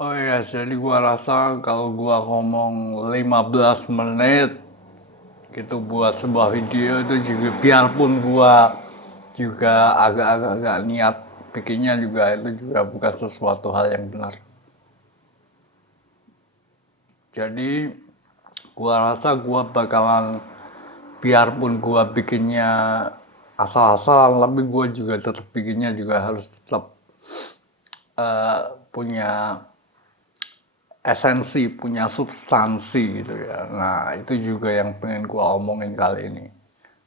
Oh ya, jadi gua rasa kalau gua ngomong 15 menit gitu buat sebuah video itu juga biarpun gua juga agak-agak niat bikinnya juga itu juga bukan sesuatu hal yang benar. Jadi gua rasa gua bakalan biarpun gua bikinnya asal-asalan tapi gua juga tetap bikinnya juga harus tetap punya esensi, punya substansi gitu ya. Nah, itu juga yang pengen gua omongin kali ini.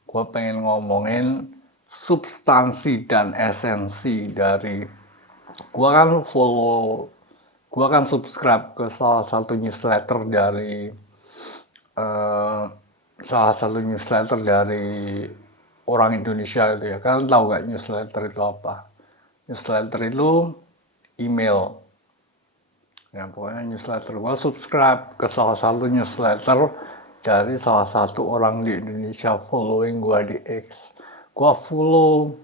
Gua pengen ngomongin substansi dan esensi dari gua kan follow, gua kan subscribe ke salah satu newsletter dari eh, salah satu newsletter dari orang Indonesia itu ya. Kalian tahu gak newsletter itu apa? Newsletter itu email. Ya, pokoknya newsletter. Gua subscribe ke salah satu newsletter dari salah satu orang di Indonesia following gua di X. Gua follow,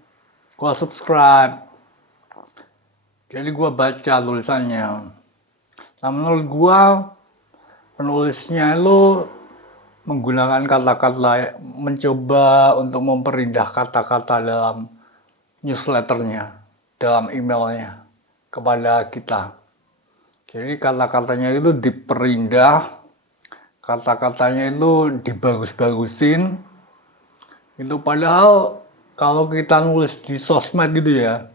gua subscribe. Jadi gua baca tulisannya. Nah, menurut gua penulisnya itu menggunakan kata-kata, mencoba untuk memperindah kata-kata dalam newsletternya, dalam emailnya kepada kita. Jadi kata-katanya itu diperindah, kata-katanya itu dibagus-bagusin. Itu padahal kalau kita nulis di sosmed gitu ya,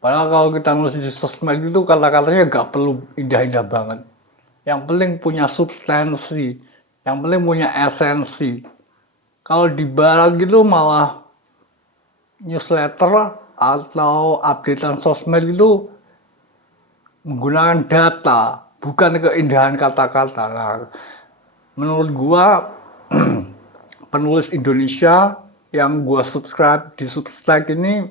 padahal kalau kita nulis di sosmed itu kata-katanya gak perlu indah-indah banget. Yang penting punya substansi, yang penting punya esensi. Kalau di barat gitu malah newsletter atau updatean sosmed itu menggunakan data, bukan keindahan kata-kata. Nah, menurut gua penulis Indonesia yang gua subscribe di Substack ini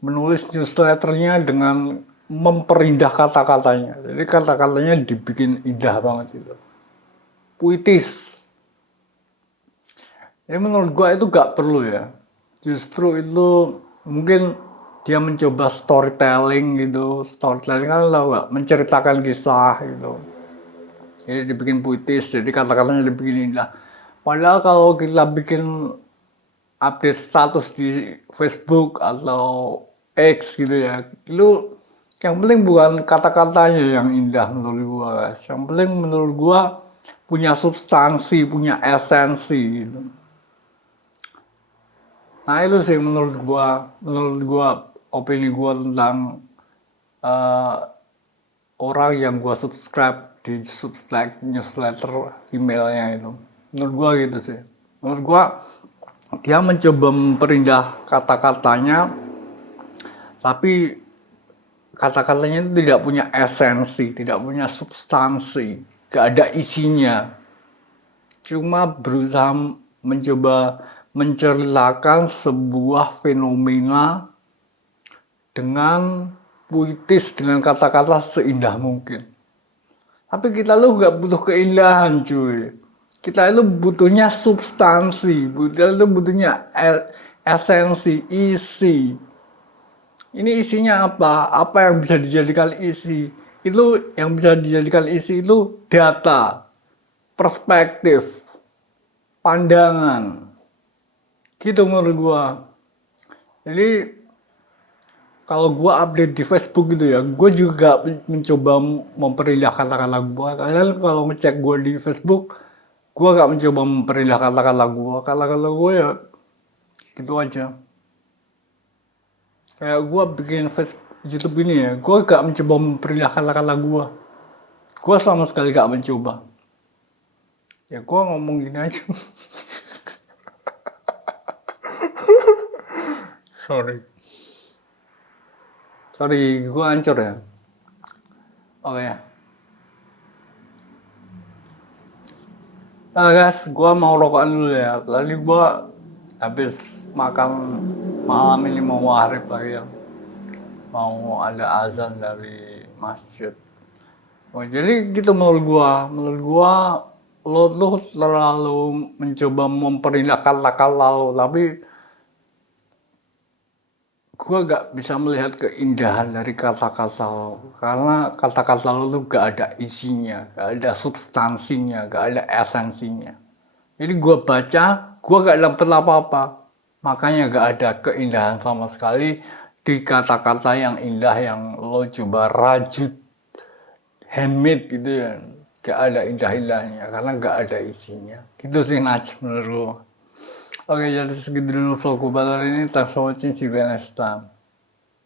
menulis newsletternya dengan memperindah kata-katanya. Jadi kata-katanya dibikin indah banget gitu. Puitis. Jadi menurut gua itu gak perlu ya. Justru itu mungkin dia mencoba storytelling gitu. Storytelling kan tau gak? Menceritakan kisah gitu. Jadi dibikin puitis, jadi kata-katanya dibikin indah. Padahal kalau kita bikin update status di Facebook atau X gitu ya, itu yang penting bukan kata-katanya yang indah menurut gua guys. Yang penting menurut gua punya substansi, punya esensi gitu. Nah itu sih menurut gua opini gua tentang eh, orang yang gua subscribe di Substack newsletter emailnya itu. Menurut gua gitu sih. Menurut gua dia mencoba memperindah kata-katanya, tapi kata-katanya itu tidak punya esensi, tidak punya substansi, gak ada isinya. Cuma berusaha mencoba menceritakan sebuah fenomena dengan puitis, dengan kata-kata seindah mungkin. Tapi kita lu gak butuh keindahan cuy. Kita itu butuhnya substansi, kita itu butuhnya esensi, isi. Ini isinya apa? Apa yang bisa dijadikan isi? Itu yang bisa dijadikan isi itu data, perspektif, pandangan. Gitu menurut gua. Jadi kalau gua update di Facebook gitu ya, gua juga mencoba memperindah kata-kata gua. Kalian kalau ngecek gua di Facebook, gua gak mencoba memperindah kata-kata gua. Kata-kata gua ya gitu aja. Kayak gua bikin Facebook, YouTube ini ya, gua gak mencoba memperindah kata-kata gua. Gua sama sekali gak mencoba. Ya gua ngomong gini aja. Sorry. Sorry, gua hancur ya. Oke ya. Nah guys, gua mau rokokan dulu ya. Tadi gua habis makan malam ini mau maghrib lagi ya. Mau ada azan dari masjid. Oh, jadi gitu menurut gua lo tuh terlalu mencoba memperindah kata-kata lo, tapi Gua gak bisa melihat keindahan dari kata-kata lo karena kata-kata lo tuh gak ada isinya, gak ada substansinya, gak ada esensinya. Jadi gua baca, gua gak dapet apa-apa. Makanya gak ada keindahan sama sekali di kata-kata yang indah yang lo coba rajut handmade gitu ya. Gak ada indah-indahnya karena gak ada isinya. Gitu sih Naj menurut gue. Oke, jadi segitu dulu vlog gue ini. Thanks for watching, see you guys next time.